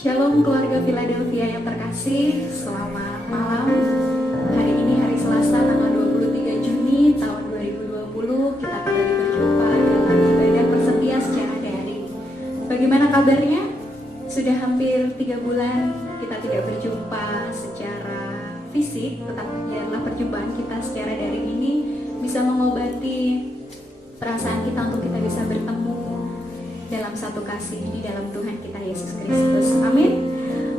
Shalom keluarga Philadelphia yang terkasih, selamat malam. Hari ini hari Selasa tanggal 23 Juni tahun 2020. Kita kembali berjumpa dalam ibadah persetia secara daring. Bagaimana kabarnya? Sudah hampir 3 bulan kita tidak berjumpa secara fisik, tetapi biarlah perjumpaan kita secara daring ini bisa mengobati perasaan kita untuk kita bisa bertemu dalam satu kasih di dalam Tuhan kita Yesus Kristus. Amin.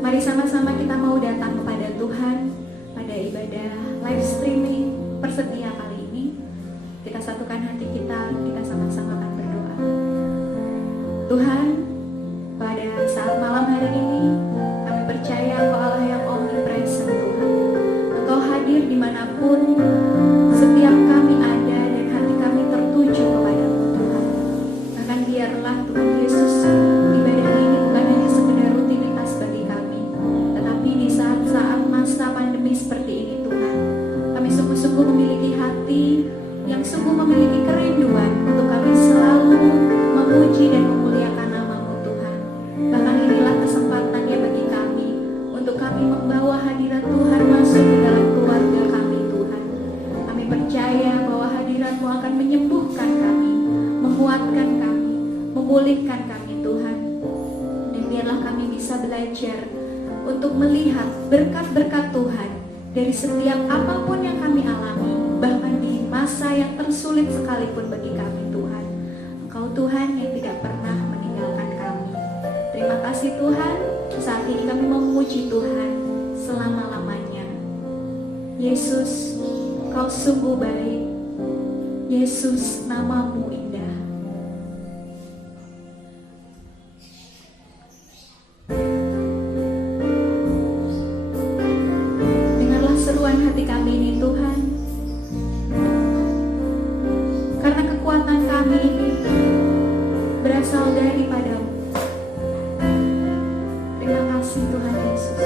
Mari sama-sama kita mau datang kepada Tuhan pada ibadah live streaming persetia kali ini. Kita satukan hati kita sama-sama akan berdoa. Tuhan, pada saat malam hari ini kami percaya Engkau Allah yang omnipresent Tuhan. Engkau hadir dimanapun setiap kami ada dan hati kami tertuju kepada-Mu Tuhan. Bahkan biarlah Tuhan Yesus ibadah ini bukan hanya sekedar rutinitas bagi kami, tetapi di saat-saat masa pandemi seperti ini Tuhan, kami sungguh-sungguh memiliki hati yang sungguh memiliki kerinduan untuk kami selalu memuji dan memuliakan nama-Mu Tuhan. Bahkan inilah kesempatannya bagi kami untuk kami membawa hadirat Tuhan masuk ke dalam keluarga kami Tuhan. Kami percaya bahwa hadirat-Mu akan menyembuhkan kami, menguatkan kami, memulihkan kami Tuhan. Dan biarlah kami bisa belajar untuk melihat berkat-berkat Tuhan dari setiap apapun yang kami alami, bahkan di masa yang tersulit sekalipun bagi kami Tuhan. Engkau Tuhan yang tidak pernah meninggalkan kami. Terima kasih Tuhan, saat ini kami memuji Tuhan selama-lamanya. Yesus, Kau sungguh baik. Yesus, nama-Mu indah. Dengarlah seruan hati kami ini Tuhan, karena kekuatan kami ini berasal daripada-Mu. Terima kasih Tuhan Yesus.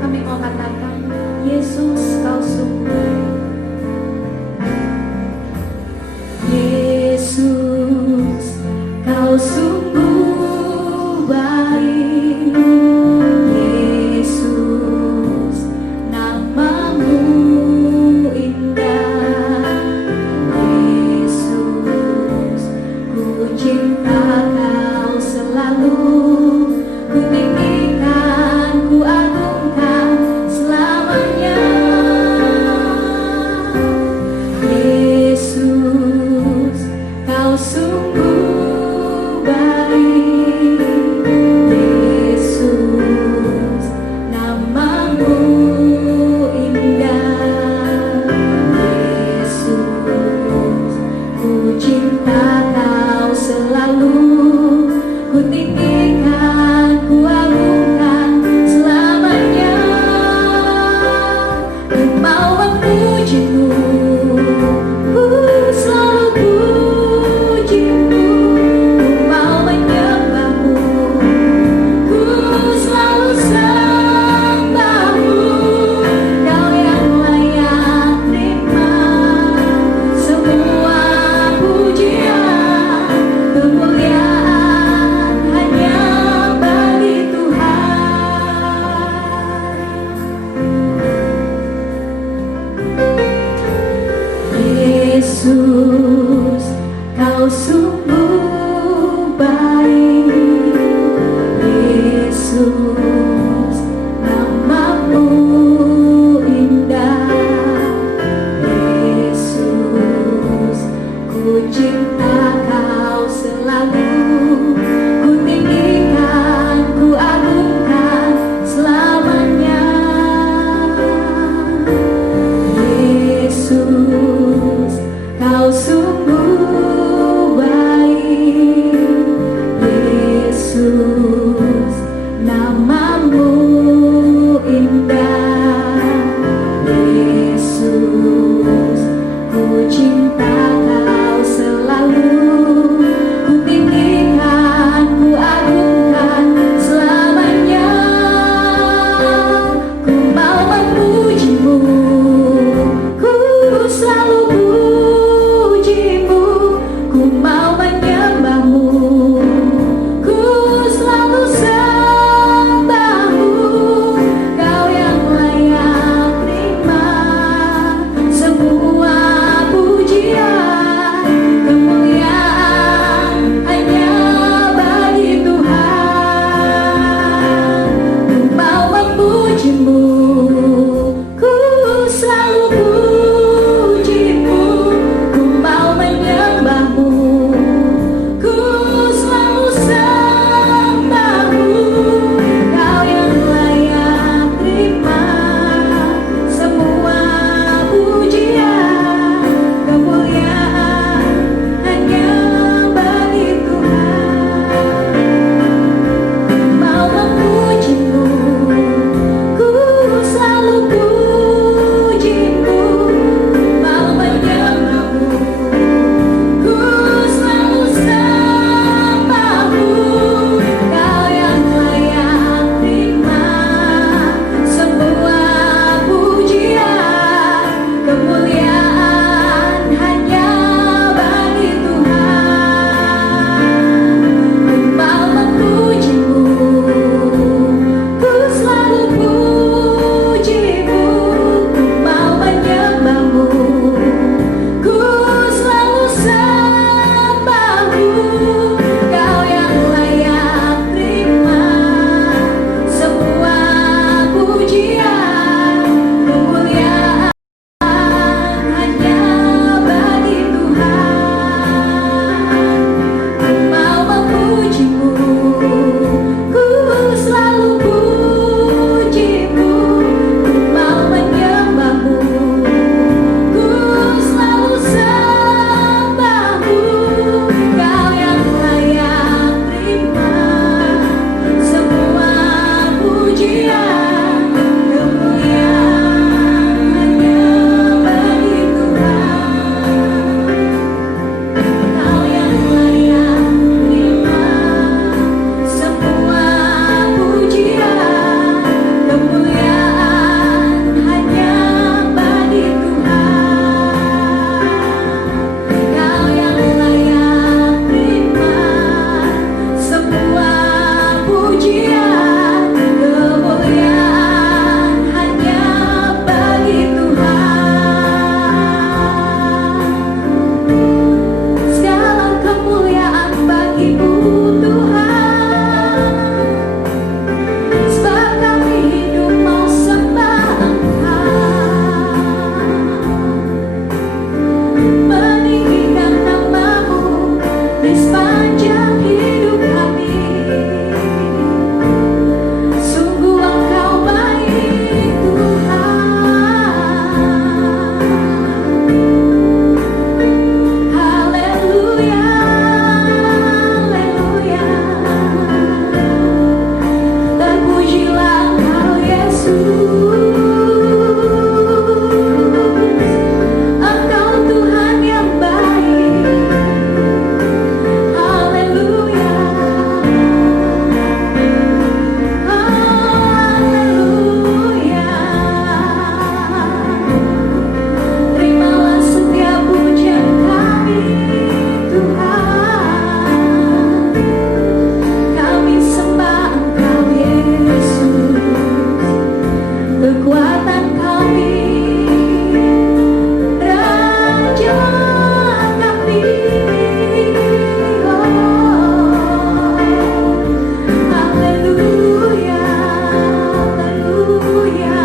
Kami mau katakan, Yesus Kau sungguh baik. Yesus Kau sungguh baik. Yesus nama-Mu indah. Yesus ku cinta Kau selalu. Ku tinggikan, ku agungkan selamanya. Yesus Kau sungguh baik. Yesus nama-Mu indah. Yesus ku cinta Kau selalu. Ku tinggikan, ku agungkan selamanya. Ku mau memuji-Mu, ku selalu puji-Mu. Ku mau menyembah-Mu, ku selalu sembah-Mu. Kau yang layak terima semua pujian, kemuliaan hanya bagi Tuhan. Yesus Kau sungguh baik. Yesus nama-Mu indah. Yesus ku cinta Kau selalu. Ku tinggikan, ku agungkan selamanya. Yesus Kau sungguh baik. Yesus nama-Mu indah. Yesus ku cinta Kau selalu. Ku tinggikan, ku agungkan selamanya. Ku mau memuji-Mu, ku selalu sepanjang hidup kami. Sungguh Engkau baik Tuhan. Haleluya, haleluya. Terpujilah Engkau Yesus. Engkau Tuhan yang baik. Haleluya, haleluya. Terimalah setiap pujian kami, Tuhan. Kami sembah Engkau Yesus, kekuatan kami, Raja kami. Oh, haleluya, haleluya.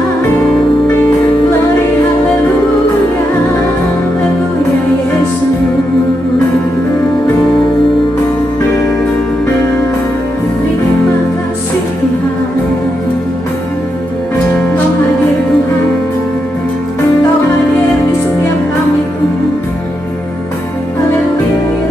Glory, haleluya, haleluya Yesus. Terima kasih Tuhan. Kau hadir Tuhan. Kau hadir di setiap kami Tuhan. Haleluya.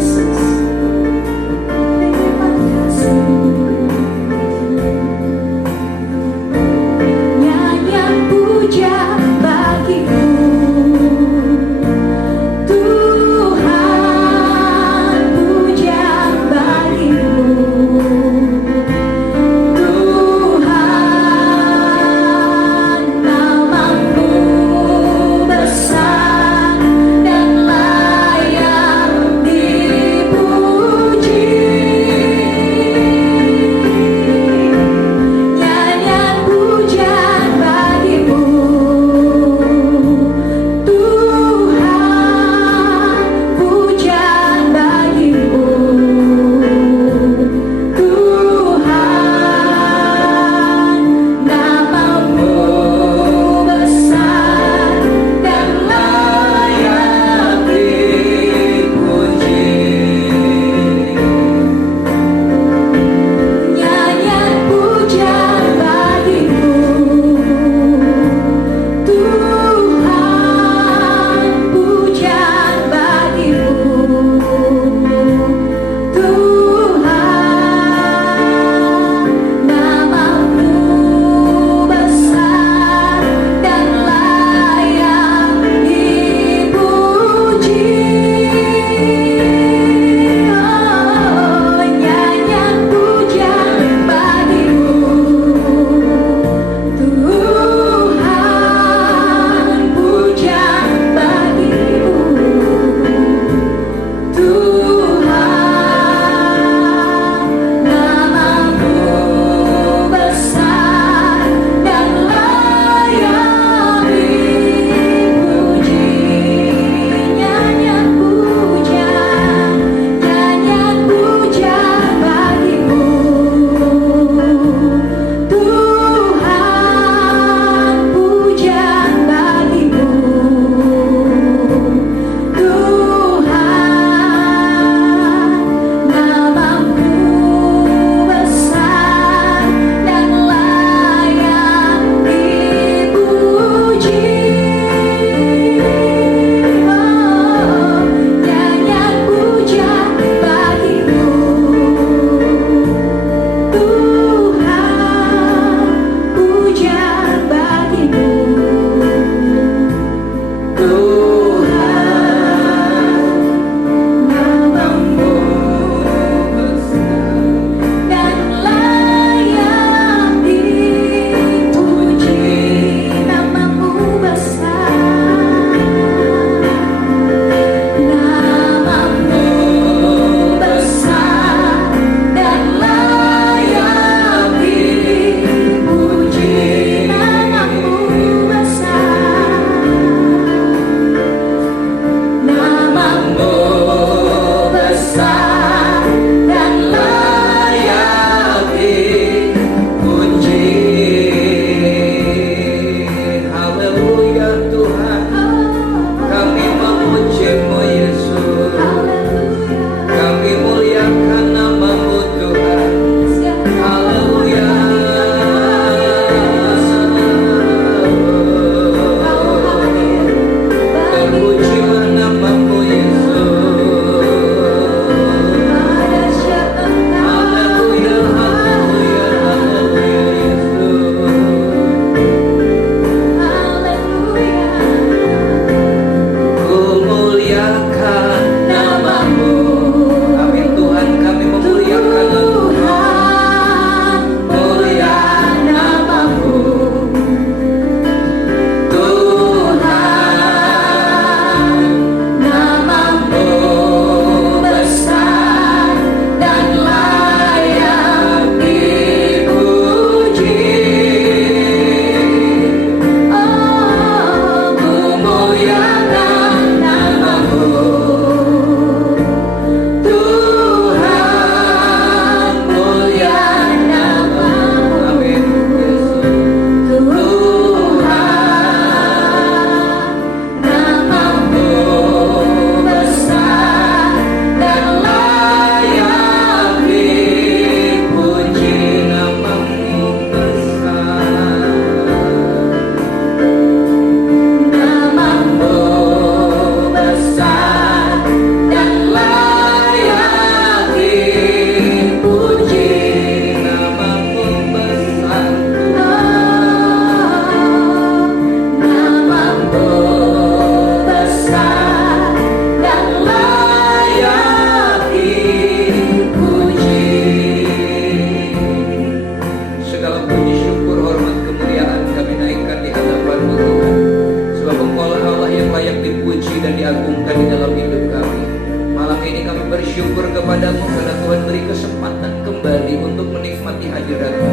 bersyukur kepadamu karena Tuhan beri kesempatan kembali untuk menikmati hadirat-Mu.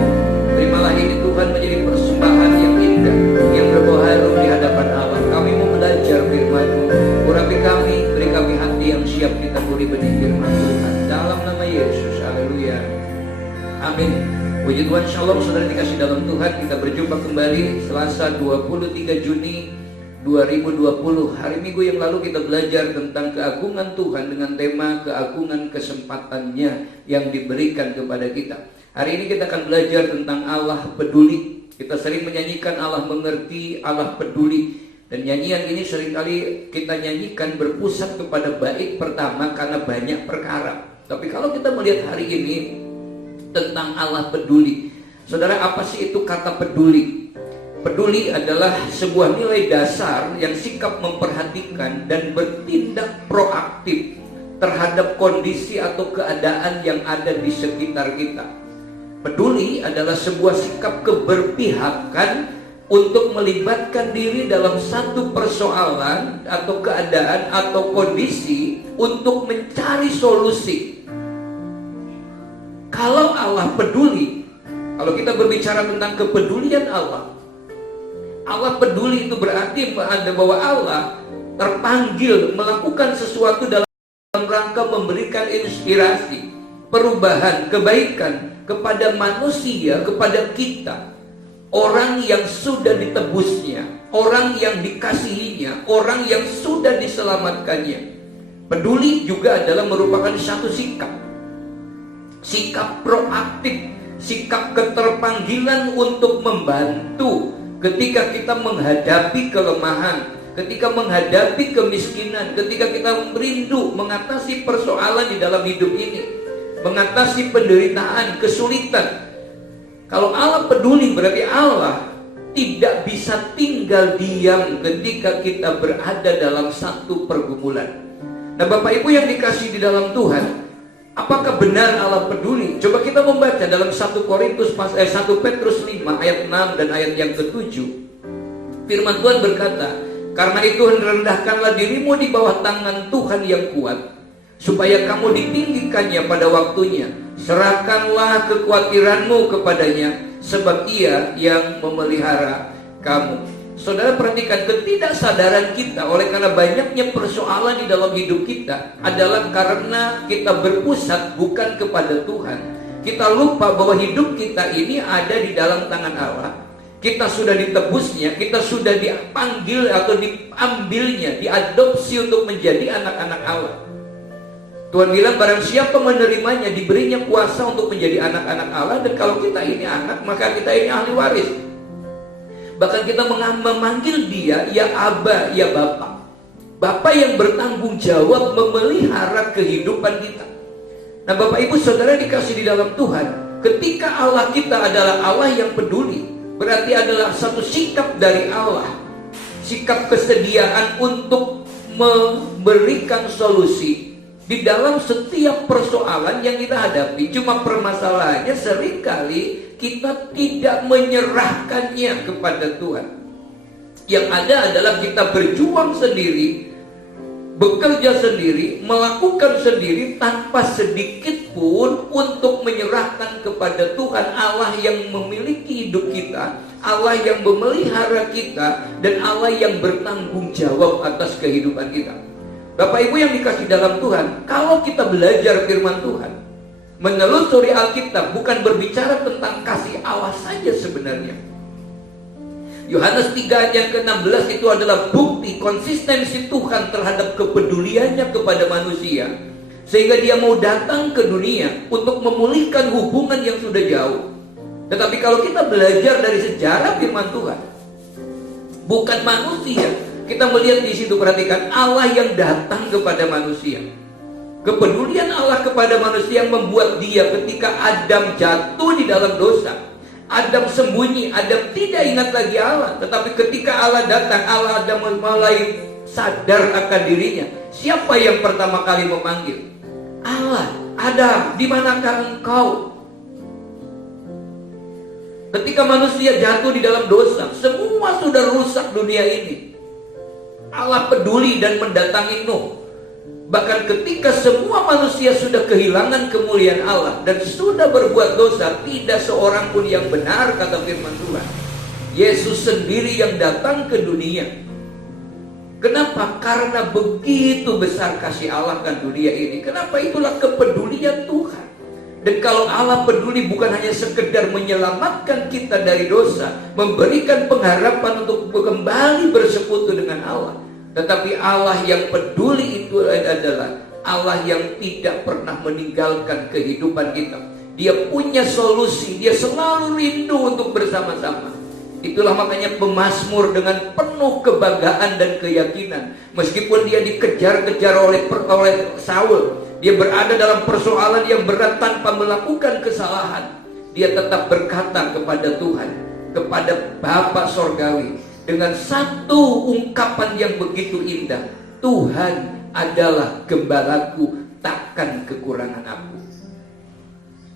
Terimalah ini Tuhan menjadi persembahan yang indah, yang berbau harum di hadapan Allah. Kami mau belajar firman-Mu. Urapi kami, beri kami hati yang siap ditaburi benih firman Tuhan. Dalam nama Yesus, haleluya. Amin. Puji Tuhan, shalom saudara dikasih dalam Tuhan. Kita berjumpa kembali Selasa 23 Juni 2020. Hari Minggu yang lalu kita belajar tentang keagungan Tuhan dengan tema keagungan kesempatannya yang diberikan kepada kita. Hari ini kita akan belajar tentang Allah peduli. Kita sering menyanyikan Allah mengerti, Allah peduli. Dan nyanyian ini seringkali kita nyanyikan berpusat kepada bait pertama karena banyak perkara. Tapi kalau kita melihat hari ini tentang Allah peduli, saudara, apa sih itu kata peduli? Peduli adalah sebuah nilai dasar yang sikap memperhatikan dan bertindak proaktif terhadap kondisi atau keadaan yang ada di sekitar kita. Peduli adalah sebuah sikap keberpihakan untuk melibatkan diri dalam satu persoalan atau keadaan atau kondisi untuk mencari solusi. Kalau Allah peduli, kalau kita berbicara tentang kepedulian Allah peduli itu berarti bahwa Allah terpanggil melakukan sesuatu dalam rangka memberikan inspirasi, perubahan, kebaikan kepada manusia, kepada kita. Orang yang sudah ditebusnya, orang yang dikasihinya, orang yang sudah diselamatkannya. Peduli juga adalah merupakan satu sikap proaktif, sikap keterpanggilan untuk membantu ketika kita menghadapi kelemahan, ketika menghadapi kemiskinan, ketika kita merindu mengatasi persoalan di dalam hidup ini, mengatasi penderitaan, kesulitan. Kalau Allah peduli berarti Allah tidak bisa tinggal diam ketika kita berada dalam satu pergumulan. Nah, Bapak Ibu yang dikasih di dalam Tuhan, apakah benar Allah peduli? Coba kita membaca dalam 1 Petrus 5 ayat 6 dan ayat yang ke-7. Firman Tuhan berkata, "Karena itu rendahkanlah dirimu di bawah tangan Tuhan yang kuat, supaya kamu ditinggikannya pada waktunya. Serahkanlah kekhawatiranmu kepadanya, sebab Ia yang memelihara kamu." Saudara, perhatikan ketidaksadaran kita oleh karena banyaknya persoalan di dalam hidup kita adalah karena kita berpusat bukan kepada Tuhan. Kita lupa bahwa hidup kita ini ada di dalam tangan Allah. Kita sudah ditebusnya, kita sudah dipanggil atau diambilnya, diadopsi untuk menjadi anak-anak Allah. Tuhan bilang barang siapa menerimanya diberinya kuasa untuk menjadi anak-anak Allah. Dan kalau kita ini anak, maka kita ini ahli waris. Bahkan kita memanggil dia ya Aba, ya Bapa. Bapa yang bertanggung jawab memelihara kehidupan kita. Nah, Bapak Ibu Saudara dikasih di dalam Tuhan, ketika Allah kita adalah Allah yang peduli, berarti adalah satu sikap dari Allah, sikap kesediaan untuk memberikan solusi di dalam setiap persoalan yang kita hadapi. Cuma permasalahannya seringkali kita tidak menyerahkannya kepada Tuhan. Yang ada adalah kita berjuang sendiri, bekerja sendiri, melakukan sendiri tanpa sedikit pun untuk menyerahkan kepada Tuhan, Allah yang memiliki hidup kita, Allah yang memelihara kita, dan Allah yang bertanggung jawab atas kehidupan kita. Bapak Ibu yang dikasih dalam Tuhan, kalau kita belajar firman Tuhan, menelusuri Alkitab, bukan berbicara tentang kasih Allah saja sebenarnya. Yohanes 3 ayat yang ke-16 itu adalah bukti konsistensi Tuhan terhadap kepeduliannya kepada manusia, sehingga dia mau datang ke dunia untuk memulihkan hubungan yang sudah jauh. Tetapi kalau kita belajar dari sejarah firman Tuhan, bukan manusia. Kita melihat di situ, perhatikan, Allah yang datang kepada manusia. Kepedulian Allah kepada manusia yang membuat dia ketika Adam jatuh di dalam dosa, Adam sembunyi, Adam tidak ingat lagi Allah. Tetapi ketika Allah datang, Adam mulai sadar akan dirinya. Siapa yang pertama kali memanggil? Allah. Adam, di manakah engkau? Ketika manusia jatuh di dalam dosa, semua sudah rusak dunia ini. Allah peduli dan mendatangi Nuh. Bahkan ketika semua manusia sudah kehilangan kemuliaan Allah dan sudah berbuat dosa, tidak seorang pun yang benar, kata firman Tuhan. Yesus sendiri yang datang ke dunia. Kenapa? Karena begitu besar kasih Allah kan dunia ini. Kenapa? Itulah kepedulian Tuhan. Dan kalau Allah peduli bukan hanya sekedar menyelamatkan kita dari dosa, memberikan pengharapan untuk kembali bersekutu dengan Allah, tetapi Allah yang peduli itu adalah Allah yang tidak pernah meninggalkan kehidupan kita. Dia punya solusi, dia selalu rindu untuk bersama-sama. Itulah makanya pemazmur dengan penuh kebanggaan dan keyakinan, meskipun dia dikejar-kejar oleh Saul, dia berada dalam persoalan yang berat tanpa melakukan kesalahan, dia tetap berkata kepada Tuhan, kepada Bapa Sorgawi, dengan satu ungkapan yang begitu indah, Tuhan adalah gembalaku, takkan kekurangan aku.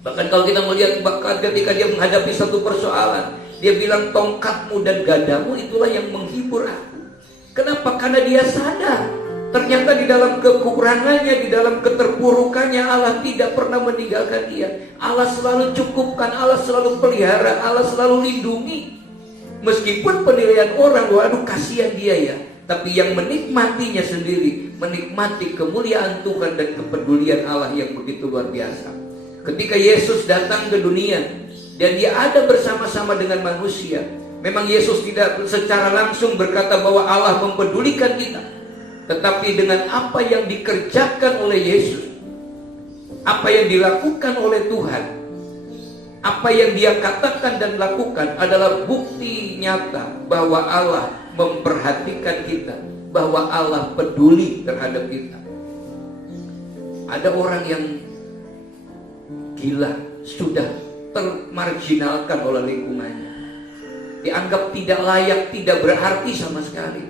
Bahkan kalau kita melihat bahkan ketika dia menghadapi satu persoalan, dia bilang, tongkatmu dan gadamu itulah yang menghibur aku. Kenapa? Karena dia sadar ternyata di dalam kekurangannya, di dalam keterpurukannya, Allah tidak pernah meninggalkan dia. Allah selalu cukupkan, Allah selalu pelihara, Allah selalu lindungi. Meskipun penilaian orang, waduh kasihan dia ya, tapi yang menikmatinya sendiri, menikmati kemuliaan Tuhan dan kepedulian Allah yang begitu luar biasa. Ketika Yesus datang ke dunia dan dia ada bersama-sama dengan manusia, memang Yesus tidak secara langsung berkata bahwa Allah mempedulikan kita, tetapi dengan apa yang dikerjakan oleh Yesus, apa yang dilakukan oleh Tuhan, apa yang dia katakan dan lakukan adalah bukti nyata bahwa Allah memperhatikan kita, bahwa Allah peduli terhadap kita. Ada orang yang gila, sudah termarginalkan oleh lingkungannya, dianggap tidak layak, tidak berarti sama sekali.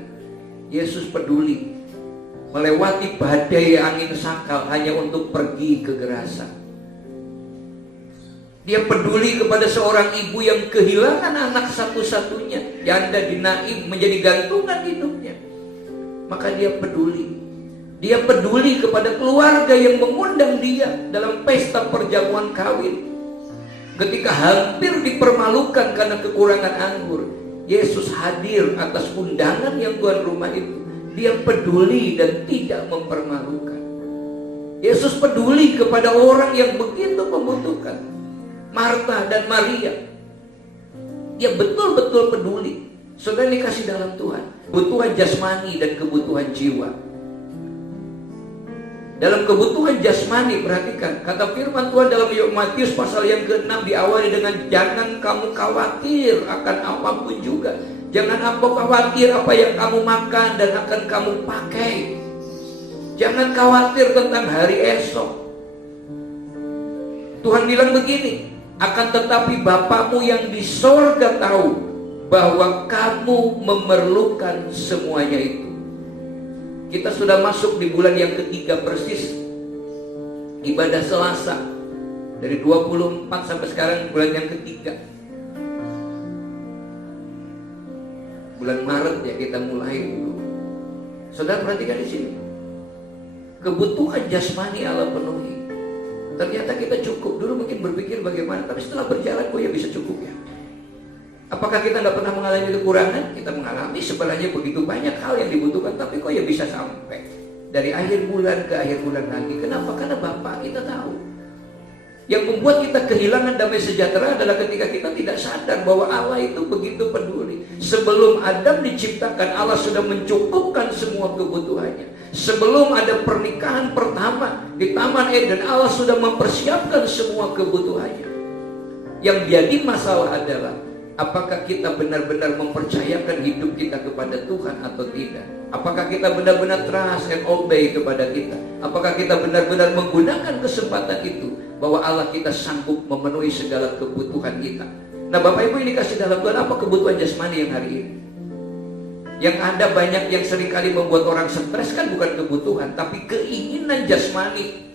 Yesus peduli, melewati badai angin sakal hanya untuk pergi ke Gerasa. Dia peduli kepada seorang ibu yang kehilangan anak satu-satunya, janda di Naim, menjadi gantungan hidupnya. Maka dia peduli. Dia peduli kepada keluarga yang mengundang dia dalam pesta perjamuan kawin. Ketika hampir dipermalukan karena kekurangan anggur, Yesus hadir atas undangan yang tuan rumah itu. Dia peduli dan tidak mempermalukan. Yesus peduli kepada orang yang begitu membutuhkan. Marta dan Maria, dia betul-betul peduli. Saudara dikasih dalam Tuhan, kebutuhan jasmani dan kebutuhan jiwa. Dalam kebutuhan jasmani, perhatikan kata firman Tuhan dalam Matius pasal yang ke-6 diawali dengan jangan kamu khawatir akan apapun juga. Jangan apa khawatir apa yang kamu makan dan akan kamu pakai. Jangan khawatir tentang hari esok. Tuhan bilang begini, akan tetapi Bapamu yang di sorga tahu bahwa kamu memerlukan semuanya itu. Kita sudah masuk di bulan yang ketiga persis, ibadah Selasa. Dari 24 sampai sekarang bulan yang ketiga. Bulan Maret ya kita mulai dulu. Saudara perhatikan di sini. Kebutuhan jasmani Allah penuhi. Ternyata kita cukup. Dulu mungkin berpikir bagaimana, tapi setelah berjalan kok ya bisa cukup ya. Apakah kita nggak pernah mengalami kekurangan? Kita mengalami, sebenarnya begitu banyak hal yang dibutuhkan, tapi kok ya bisa sampai dari akhir bulan ke akhir bulan lagi. Kenapa? Karena Bapa kita tahu. Yang membuat kita kehilangan damai sejahtera adalah ketika kita tidak sadar bahwa Allah itu begitu peduli. Sebelum Adam diciptakan, Allah sudah mencukupkan semua kebutuhannya. Sebelum ada pernikahan pertama di Taman Eden, Allah sudah mempersiapkan semua kebutuhannya. Yang jadi masalah adalah apakah kita benar-benar mempercayakan hidup kita kepada Tuhan atau tidak? Apakah kita benar-benar trust and obey kepada kita? Apakah kita benar-benar menggunakan kesempatan itu bahwa Allah kita sanggup memenuhi segala kebutuhan kita? Nah Bapak Ibu ini kasih dalam Tuhan, apa kebutuhan jasmani yang hari ini? Yang ada banyak yang seringkali membuat orang stres kan bukan kebutuhan, tapi keinginan jasmani.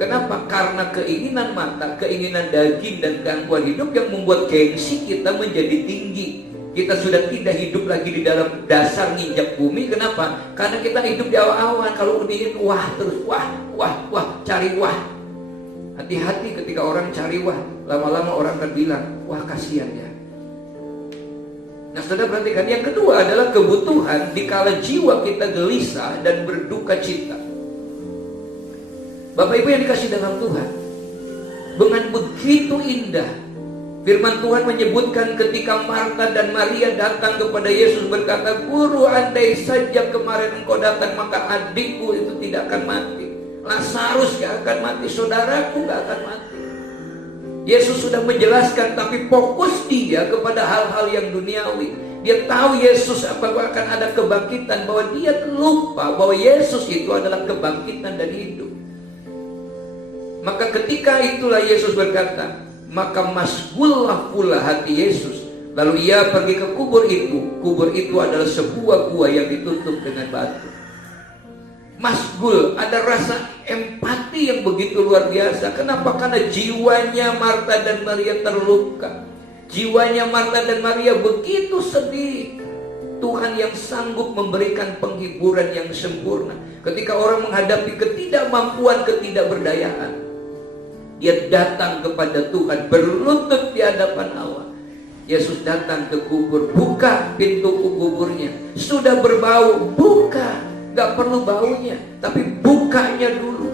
Kenapa? Karena keinginan mata, keinginan daging dan gangguan hidup yang membuat gengsi kita menjadi tinggi. Kita sudah tidak hidup lagi di dalam dasar nginjak bumi. Kenapa? Karena kita hidup di awan-awan. Kalau ingin wah terus, wah, cari wah. Hati-hati ketika orang cari wah. Lama-lama orang akan bilang, wah kasihan ya. Nah, saudara perhatikan, yang kedua adalah kebutuhan dikala jiwa kita gelisah dan berduka cita. Bapak Ibu yang dikasih dalam Tuhan, dengan begitu indah firman Tuhan menyebutkan ketika Marta dan Maria datang kepada Yesus berkata, Guru, andai saja kemarin engkau datang, maka adikku itu tidak akan mati. Lazarus gak akan mati, saudaraku gak akan mati. Yesus sudah menjelaskan, tapi fokus dia kepada hal-hal yang duniawi. Dia tahu Yesus akan ada kebangkitan, bahwa dia lupa bahwa Yesus itu adalah kebangkitan dan hidup. Maka ketika itulah Yesus berkata, maka masgullah pula hati Yesus. Lalu ia pergi ke kubur itu. Kubur itu adalah sebuah gua yang ditutup dengan batu. Masgul, ada rasa empati yang begitu luar biasa. Kenapa? Karena jiwanya Marta dan Maria terluka. Jiwanya Marta dan Maria begitu sedih. Tuhan yang sanggup memberikan penghiburan yang sempurna. Ketika orang menghadapi ketidakmampuan, ketidakberdayaan, dia datang kepada Tuhan, berlutut di hadapan Allah. Yesus datang ke kubur, buka pintu kuburnya. Sudah berbau, buka. Gak perlu baunya, tapi bukanya dulu.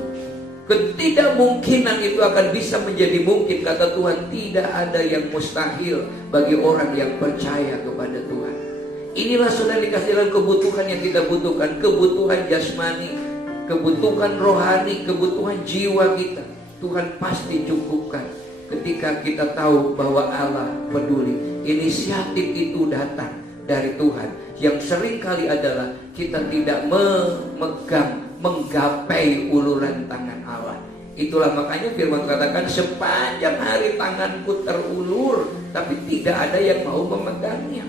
Ketidakmungkinan itu akan bisa menjadi mungkin. Kata Tuhan, tidak ada yang mustahil bagi orang yang percaya kepada Tuhan. Inilah saudara dikasih dalam kebutuhan yang kita butuhkan. Kebutuhan jasmani, kebutuhan rohani, kebutuhan jiwa kita. Tuhan pasti cukupkan ketika kita tahu bahwa Allah peduli. Inisiatif itu datang dari Tuhan. Yang seringkali adalah kita tidak menggapai uluran tangan Allah. Itulah makanya firman katakan, sepanjang hari tanganku terulur, tapi tidak ada yang mau memegangnya.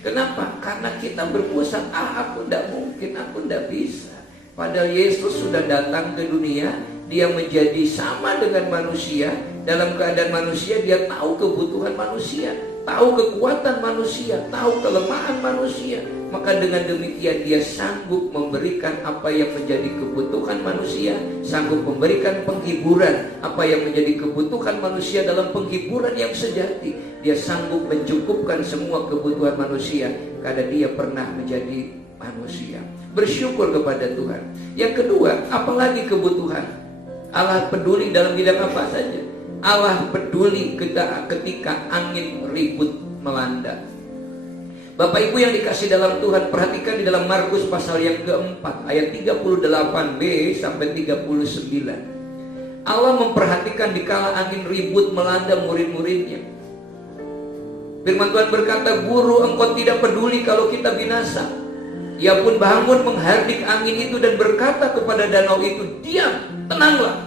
Kenapa? Karena kita berpuasa, aku tidak mungkin, aku tidak bisa. Padahal Yesus sudah datang ke dunia, dia menjadi sama dengan manusia. Dalam keadaan manusia, dia tahu kebutuhan manusia, tahu kekuatan manusia, tahu kelemahan manusia. Maka dengan demikian dia sanggup memberikan apa yang menjadi kebutuhan manusia, sanggup memberikan penghiburan apa yang menjadi kebutuhan manusia dalam penghiburan yang sejati. Dia sanggup mencukupkan semua kebutuhan manusia karena dia pernah menjadi manusia. Bersyukur kepada Tuhan. Yang kedua, apalagi kebutuhan? Allah peduli dalam bidang apa saja. Allah peduli ketika angin ribut melanda. Bapak Ibu yang dikasih dalam Tuhan, perhatikan di dalam Markus pasal yang keempat, ayat 38b sampai 39. Allah memperhatikan dikala angin ribut melanda murid-muridnya. Firman Tuhan berkata, Guru, engkau tidak peduli kalau kita binasa. Ia pun bangun menghardik angin itu dan berkata kepada danau itu, diam, tenanglah.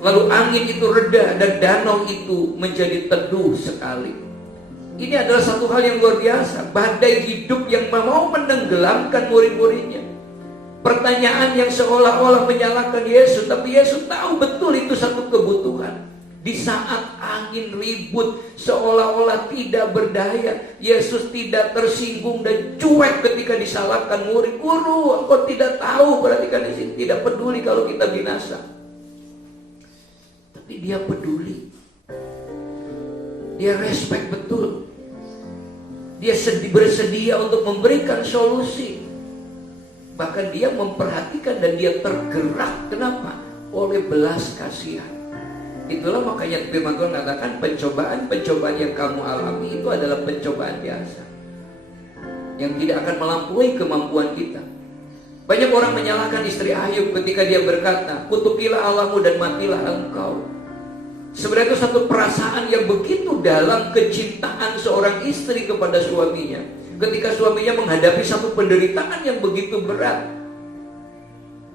Lalu angin itu reda dan danau itu menjadi teduh sekali. Ini adalah satu hal yang luar biasa. Badai hidup yang mau menenggelamkan murid-muridnya. Pertanyaan yang seolah-olah menyalahkan Yesus, tapi Yesus tahu betul itu satu kebutuhan. Di saat angin ribut seolah-olah tidak berdaya, Yesus tidak tersinggung dan cuek ketika disalahkan murid. Guru, engkau tidak tahu, perhatikan di sini, tidak peduli kalau kita binasa. Tapi dia peduli. Dia respect betul. Dia bersedia untuk memberikan solusi. Bahkan dia memperhatikan dan dia tergerak. Kenapa? Oleh belas kasihan. Itulah makanya firman Tuhan katakan, pencobaan-pencobaan yang kamu alami itu adalah pencobaan biasa, yang tidak akan melampaui kemampuan kita. Banyak orang menyalahkan istri Ayub ketika dia berkata, kutukilah Allahmu dan matilah engkau. Sebenarnya itu satu perasaan yang begitu dalam kecintaan seorang istri kepada suaminya. Ketika suaminya menghadapi satu penderitaan yang begitu berat,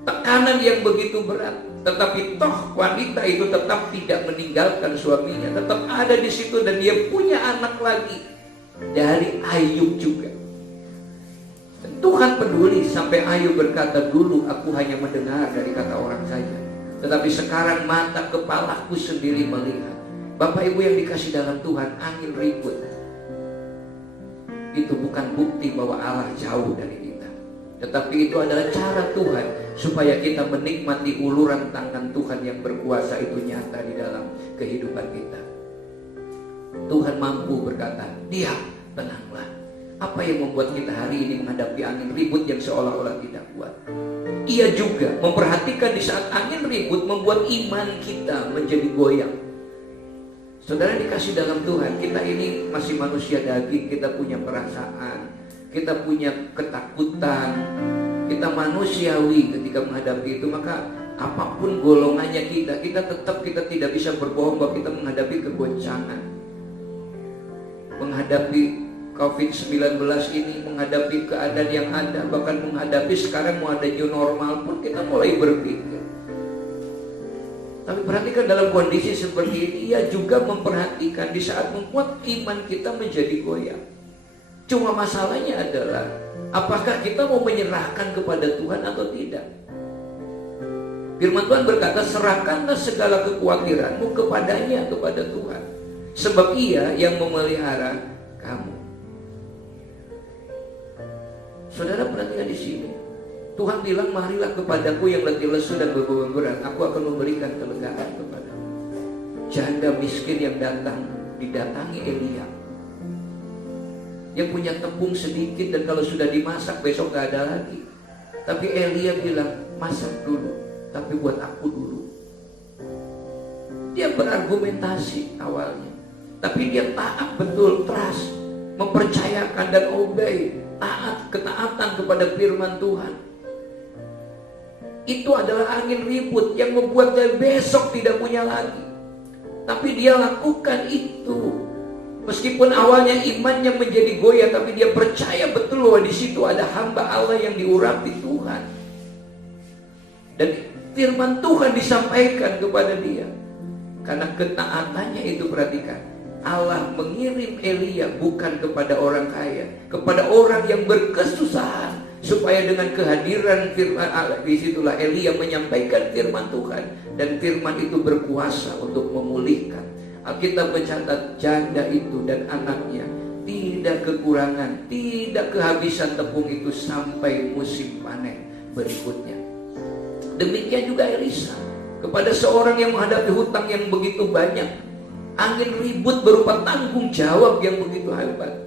tekanan yang begitu berat, tetapi toh wanita itu tetap tidak meninggalkan suaminya, tetap ada di situ dan dia punya anak lagi dari Ayub juga. Dan Tuhan peduli sampai Ayub berkata, dulu aku hanya mendengar dari kata orang saja, tetapi sekarang mata kepalaku sendiri melihat. Bapak Ibu yang dikasih dalam Tuhan, angin ribut. itu bukan bukti bahwa Allah jauh dari kita. Tetapi itu adalah cara Tuhan supaya kita menikmati uluran tangan Tuhan yang berkuasa itu nyata di dalam kehidupan kita. Tuhan mampu berkata, diam, tenanglah. Apa yang membuat kita hari ini menghadapi angin ribut yang seolah-olah tidak kuat? Ia juga memperhatikan di saat angin ribut membuat iman kita menjadi goyang. Saudara dikasih dalam Tuhan, kita ini masih manusia daging, kita punya perasaan, kita punya ketakutan, kita manusiawi ketika menghadapi itu. Maka apapun golongannya kita tidak bisa berbohong bahwa kita menghadapi kegoncangan, menghadapi COVID-19 ini, menghadapi keadaan yang ada, bahkan menghadapi sekarang mau ada new normal pun kita mulai berpikir. Tapi perhatikan dalam kondisi seperti ini, ia juga memperhatikan di saat membuat iman kita menjadi goyang. Cuma masalahnya adalah, apakah kita mau menyerahkan kepada Tuhan atau tidak? Firman Tuhan berkata, serahkanlah segala kekhawatiranmu kepadanya, kepada Tuhan, sebab Ia yang memelihara kamu. Saudara perhatikan di sini. Tuhan bilang, marilah kepadaku yang letih lesu dan beban berat, aku akan memberikan kelegaan kepadamu. Janda miskin yang didatangi Elia, yang punya tepung sedikit dan kalau sudah dimasak besok gak ada lagi. Tapi Elia bilang, masak dulu, tapi buat aku dulu. Dia berargumentasi awalnya, tapi dia taat betul, trust, mempercayakan dan obey, ketaatan kepada firman Tuhan. Itu adalah angin ribut yang membuat dia besok tidak punya lagi. Tapi dia lakukan itu. Meskipun awalnya imannya menjadi goyah, tapi dia percaya betul bahwa di situ ada hamba Allah yang diurapi Tuhan. Dan firman Tuhan disampaikan kepada dia. Karena ketaatannya itu, perhatikan, Allah mengirim Elia bukan kepada orang kaya, kepada orang yang berkesusahan, supaya dengan kehadiran firman Allah, disitulah Elia menyampaikan firman Tuhan, dan firman itu berkuasa untuk memulihkan. Alkitab mencatat janda itu dan anaknya tidak kekurangan, tidak kehabisan tepung itu sampai musim panen berikutnya. Demikian juga Elisa, kepada seorang yang menghadapi hutang yang begitu banyak, angin ribut berupa tanggung jawab yang begitu hebat.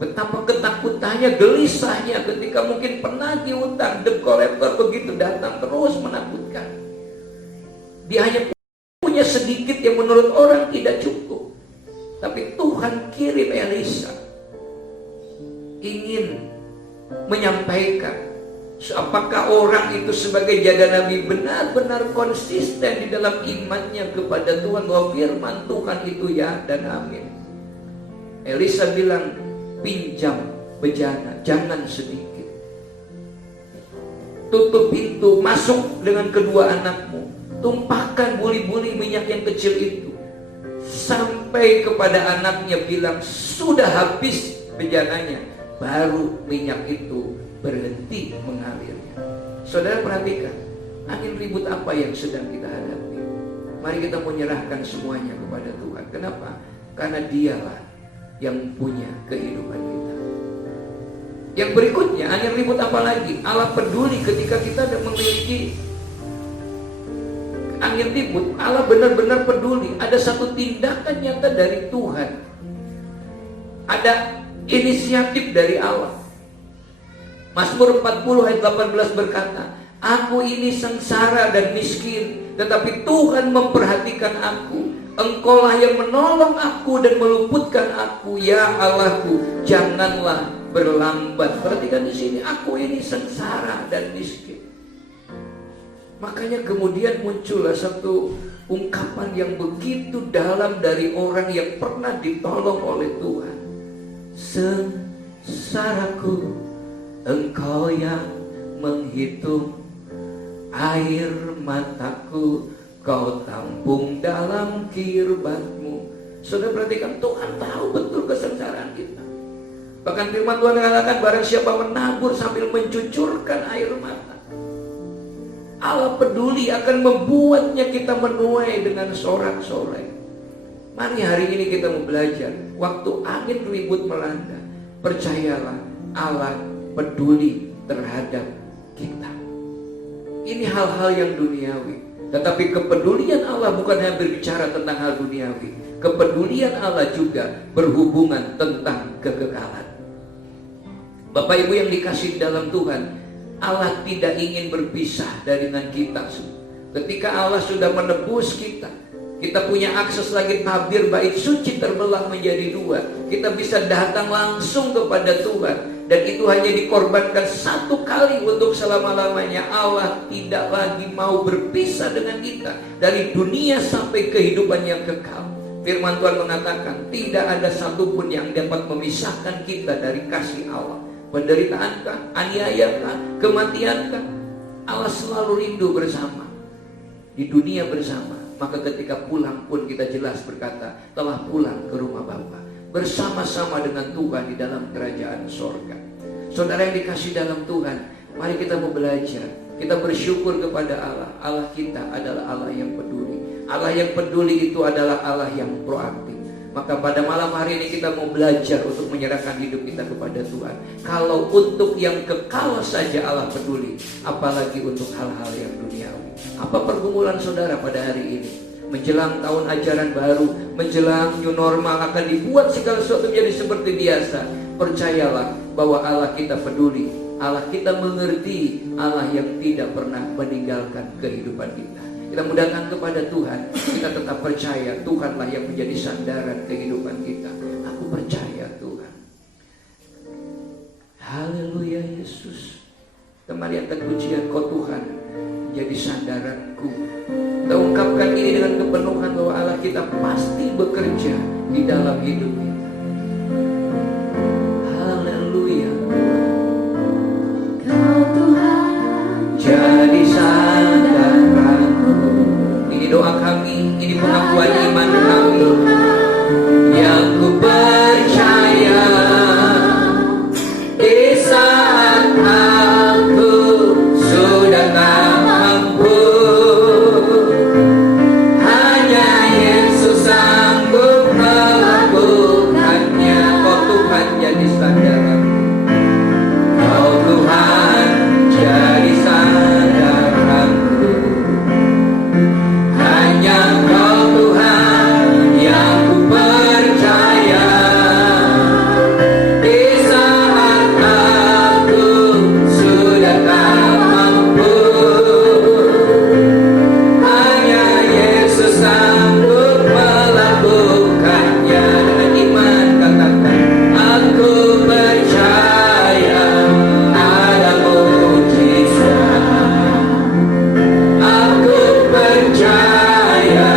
Betapa ketakutannya, gelisahnya ketika mungkin penagih hutang, debt collector begitu datang terus menakutkan. Dia hanya punya sedikit yang menurut orang tidak cukup. Tapi Tuhan kirim Elisa ingin menyampaikan apakah orang itu sebagai janda Nabi benar-benar konsisten di dalam imannya kepada Tuhan, bahwa firman Tuhan itu ya dan amin. Elisa bilang, pinjam bejana, jangan sedikit. Tutup pintu, masuk dengan kedua anakmu, tumpahkan buli-buli minyak yang kecil itu. Sampai kepada anaknya bilang, sudah habis bejananya, baru minyak itu berhenti mengalirnya. Saudara perhatikan, angin ribut apa yang sedang kita hadapi. Mari kita menyerahkan semuanya kepada Tuhan. Kenapa? Karena Dialah yang punya kehidupan kita. Yang berikutnya, angin ribut apa lagi? Allah peduli ketika kita memiliki angin ribut. Allah benar-benar peduli. Ada satu tindakan nyata dari Tuhan, ada inisiatif dari Allah. Mazmur 40 ayat 18 berkata, aku ini sengsara dan miskin, tetapi Tuhan memperhatikan aku. Engkaulah yang menolong aku dan meluputkan aku, ya Allahku, janganlah berlambat. Perhatikan di sini, aku ini sengsara dan miskin. Makanya kemudian muncullah satu ungkapan yang begitu dalam dari orang yang pernah ditolong oleh Tuhan. Sengsaraku, Engkau yang menghitung, air mataku Kau tampung dalam kirbatmu. Saudara perhatikan, Tuhan tahu betul kesengsaraan kita. Bahkan firman Tuhan mengatakan, barang siapa menabur sambil mencucurkan air mata, Allah peduli akan membuatnya kita menuai dengan sorak-sorai. Mari hari ini kita mau belajar waktu angin ribut melanda, percayalah Allah peduli terhadap kita. Ini hal-hal yang duniawi. Tetapi kepedulian Allah bukan hanya berbicara tentang hal duniawi. Kepedulian Allah juga berhubungan tentang kekekalan. Bapak Ibu yang dikasihi dalam Tuhan, Allah tidak ingin berpisah dengan kita. Ketika Allah sudah menebus kita, kita punya akses lagi tabir bait suci terbelah menjadi dua. Kita bisa datang langsung kepada Tuhan. Dan itu hanya dikorbankan satu kali untuk selama-lamanya. Allah tidak lagi mau berpisah dengan kita dari dunia sampai kehidupan yang kekal. Firman Tuhan mengatakan tidak ada satupun yang dapat memisahkan kita dari kasih Allah. Penderitaankah, aniayakah, kematiankah, Allah selalu rindu bersama, di dunia bersama. Maka ketika pulang pun kita jelas berkata, telah pulang ke rumah Bapa, bersama-sama dengan Tuhan di dalam kerajaan sorga. Saudara yang dikasih dalam Tuhan, mari kita mau belajar. Kita bersyukur kepada Allah. Allah kita adalah Allah yang peduli. Allah yang peduli itu adalah Allah yang proaktif. Maka pada malam hari ini kita mau belajar untuk menyerahkan hidup kita kepada Tuhan. Kalau untuk yang kekal saja Allah peduli, apalagi untuk hal-hal yang duniawi. Apa pergumulan saudara pada hari ini? Menjelang tahun ajaran baru, menjelang new normal, akan dibuat segala sesuatu menjadi seperti biasa. Percayalah bahwa Allah kita peduli, Allah kita mengerti, Allah yang tidak pernah meninggalkan kehidupan kita. Kita mau datang kepada Tuhan, kita tetap percaya Tuhanlah yang menjadi sandaran kehidupan kita. Aku percaya Tuhan. Haleluya Yesus. Kita marikan pujian, Kau Tuhan menjadi sandaranku. Kita ungkapkan ini dengan kepenuhan bahwa Allah kita pasti bekerja di dalam hidup kita. Haleluya. Kau Tuhan Jadi sandaranku. Ini doa kami, ini pengakuan iman kami yang ku percaya. Di saat aku sudah tak mampu, hanya Yesus sanggup melakukannya. Kau Tuhan jadi sandaran, Kau Tuhan jadi sandaranku. Hanya Kau Tuhan yang ku percaya. Di saat aku sudah tak mampu, hanya Yesus sanggup melakukannya. Dengan iman katakan, aku percaya ada mujizat. Aku percaya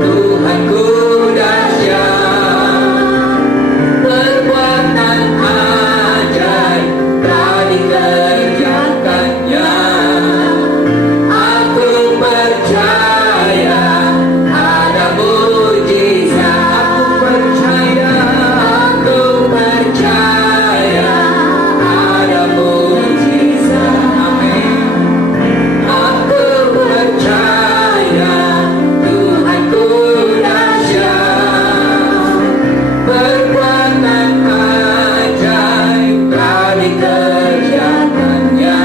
Tuhanku dahsyat. Perbuatan ajaib telah dikerjakannya. Aku percaya ada mujizat. Aku percaya ada mujizat. Amin. Aku percaya Tuhanku dahsyat. Perbuatan ajaib telah dikerjakannya.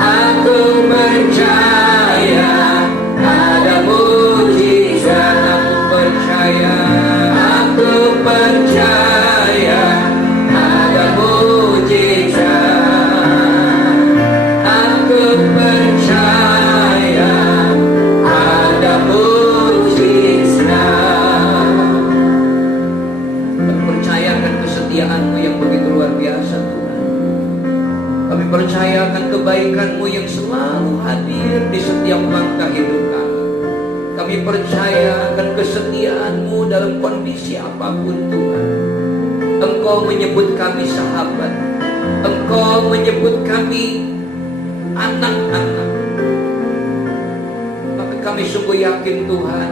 Aku percaya ada mujizat. Aku percaya ada mujizat. Aku percaya ada mujizat. Kami percayakan kesetiaan-Mu yang begitu luar biasa Tuhan. Kami percayakan kebaikan-Mu yang selalu hadir di setiap langkah hidup kami. Kami percaya akan kesetiaan-Mu dalam kondisi apapun Tuhan. Engkau menyebut kami sahabat, Engkau menyebut kami anak-anak. Maka kami sungguh yakin Tuhan,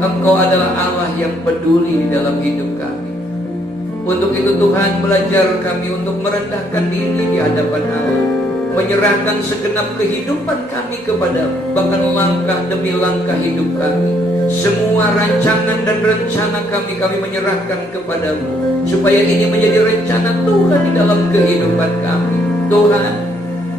Engkau adalah Allah yang peduli di dalam hidup kami. Untuk itu Tuhan, belajar kami untuk merendahkan diri di hadapan Allah, menyerahkan segenap kehidupan kami kepada, bahkan langkah demi langkah hidup kami. Semua rancangan dan rencana kami menyerahkan kepadamu, supaya ini menjadi rencana Tuhan di dalam kehidupan kami. Tuhan,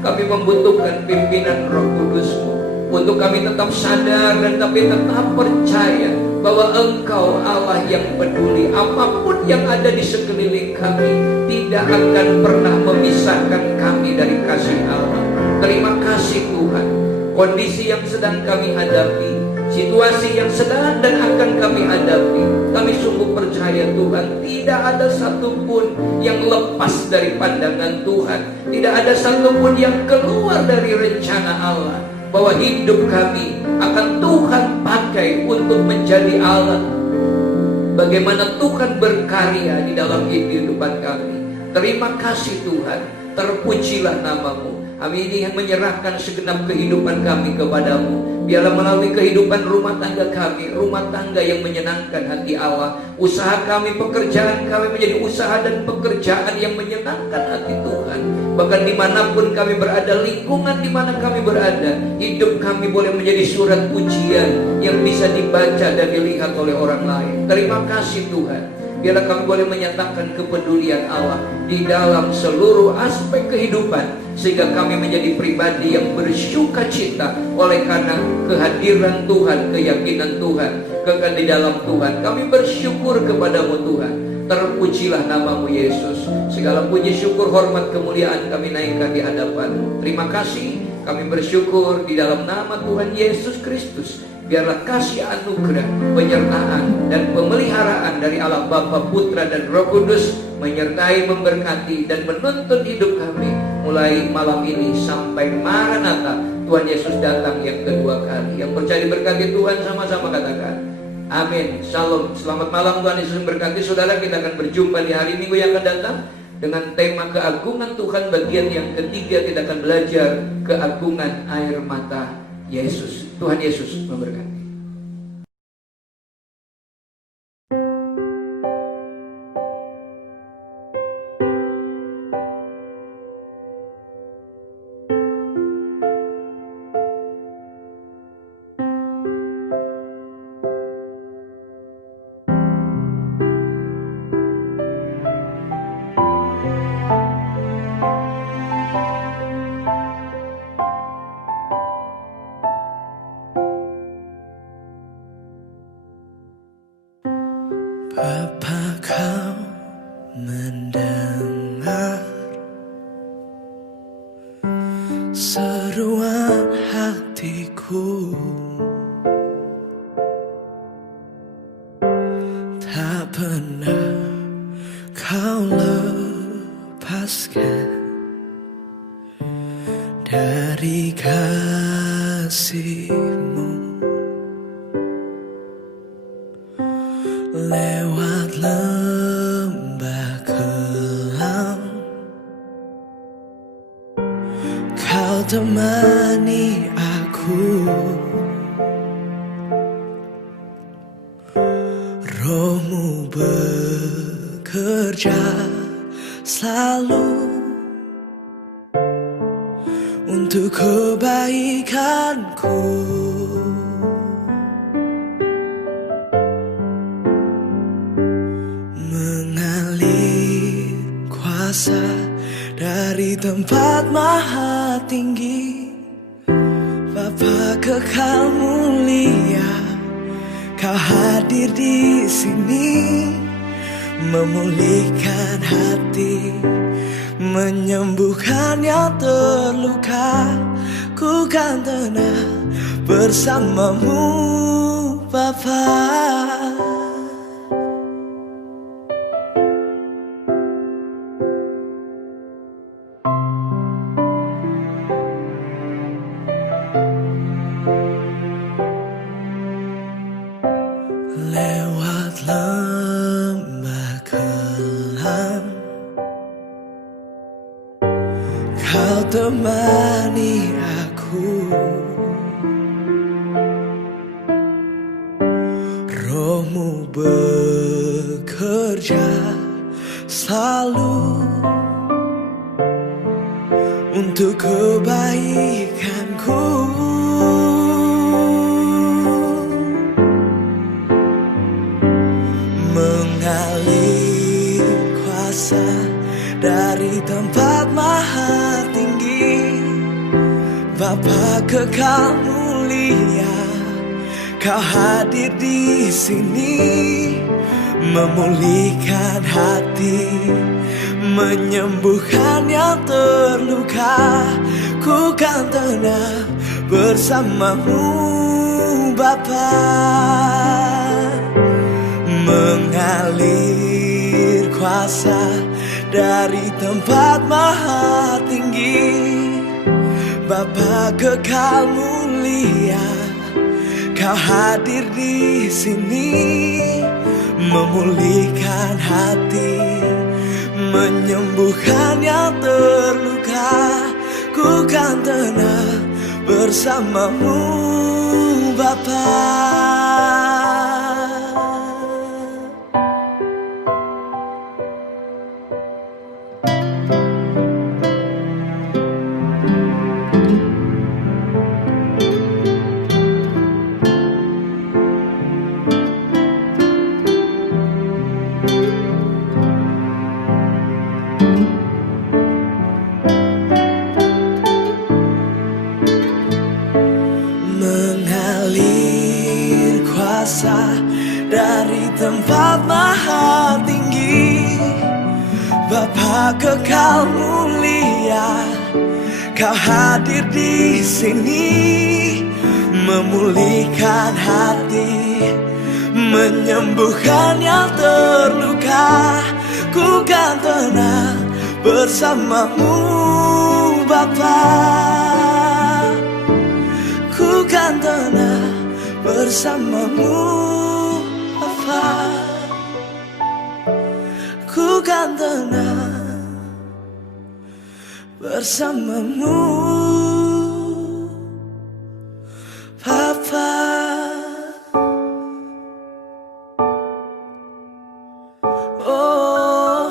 kami membutuhkan pimpinan Roh Kudus-Mu untuk kami tetap sadar dan tapi tetap percaya bahwa Engkau Allah yang peduli. Apapun yang ada di sekeliling kami tidak akan pernah memisahkan kami dari kasih Allah. Terima kasih Tuhan. Kondisi yang sedang kami hadapi, situasi yang sedang dan akan kami hadapi, kami sungguh percaya Tuhan, tidak ada satupun yang lepas dari pandangan Tuhan. Tidak ada satupun yang keluar dari rencana Allah, bahwa hidup kami akan Tuhan pakai untuk menjadi Allah. Bagaimana Tuhan berkarya di dalam kehidupan kami. Terima kasih Tuhan, terpujilah nama-Mu. Kami ini menyerahkan segenap kehidupan kami kepadamu. Biarlah melalui kehidupan rumah tangga kami, rumah tangga yang menyenangkan hati Allah. Usaha kami, pekerjaan kami menjadi usaha dan pekerjaan yang menyenangkan hati Tuhan. Bahkan dimanapun kami berada, lingkungan dimana kami berada, hidup kami boleh menjadi surat pujian yang bisa dibaca dan dilihat oleh orang lain. Terima kasih Tuhan. Biarlah kami boleh menyatakan kepedulian Allah di dalam seluruh aspek kehidupan, sehingga kami menjadi pribadi yang bersuka cita oleh karena kehadiran Tuhan, keyakinan Tuhan, kekal di dalam Tuhan. Kami bersyukur kepadamu Tuhan. Terpujilah nama-Mu Yesus. Segala puji, syukur, hormat, kemuliaan kami naikkan di hadapan. Terima kasih. Kami bersyukur di dalam nama Tuhan Yesus Kristus. Biarlah kasih anugerah, penyertaan dan pemeliharaan dari Allah Bapa, Putra dan Roh Kudus menyertai, memberkati dan menuntun hidup kami mulai malam ini sampai Maranatha Tuhan Yesus datang yang kedua kali. Yang percaya diberkati Tuhan sama-sama katakan amin. Shalom. Selamat malam, Tuhan Yesus memberkati saudara. Kita akan berjumpa di hari Minggu yang akan datang dengan tema keagungan Tuhan bagian yang ketiga. Kita akan belajar keagungan air mata Yesus. Tuhan Yesus memberkati. Bapa, Kau mendengar seruan hatiku, tak pernah Kau lepaskan dari kasih-Mu. Lewat lembah kelam, Kau temani aku. Roh-Mu bekerja selalu untuk kebaikanku. Mengalir kuasa dari tempat maha tinggi, Bapa kekal mulia, Kau hadir di sini, memulihkan hati, menyembuhkan yang terluka. Ku kan tenang bersama-Mu Bapa. Lewat lembah kelam, Kau temani aku. Roh-Mu bekerja selalu untuk kebaikanku. maha tinggi, Bapa kekal mulia, Kau hadir di sini, memulihkan hati, menyembuhkan yang terluka. Ku kan tenang bersamamu Bapa. Mengalir kuasa dari tempat maha tinggi, Bapa kekal mulia, Kau hadir di sini, memulihkan hati, menyembuhkan yang terluka. Ku kan tenang bersamamu Bapa. Mengalir kuasa dari tempat maha tinggi, Bapa kekal mulia, Kau hadir di sini, memulihkan hati, menyembuhkan yang terluka. Ku kan tenang bersamamu Bapa. Ku kan tenang bersamamu Bapa. Ku kan tenang bersamamu Bapa. Oh.